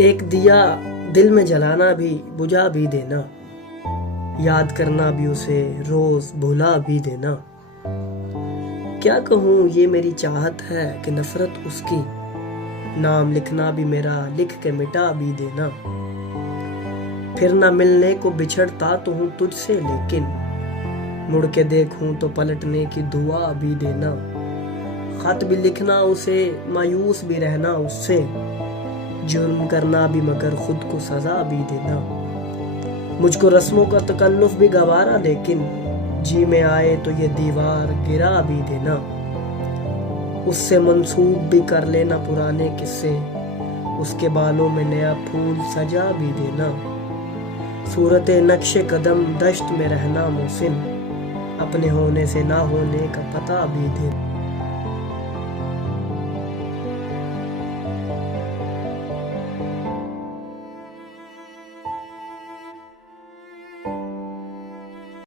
एक दिया दिल में जलाना भी बुझा भी देना, याद करना भी उसे रोज भुला भी देना। क्या कहूँ ये मेरी चाहत है कि नफरत उसकी, नाम लिखना भी मेरा लिख के मिटा भी देना। फिर ना मिलने को बिछड़ता तो हूँ तुझसे, लेकिन मुड़ के देखूं तो पलटने की दुआ भी देना। खत भी लिखना उसे, मायूस भी रहना उससे, जुर्म करना भी मगर खुद को सजा भी देना। मुझको रस्मों का तकल्लुफ भी गवारा, लेकिन जी में आए तो ये दीवार गिरा भी देना। उससे मंसूब भी कर लेना पुराने किस्से, उसके बालों में नया फूल सजा भी देना। सूरत नक्शे कदम दश्त में रहना मोहसिन, अपने होने से ना होने का पता भी देना।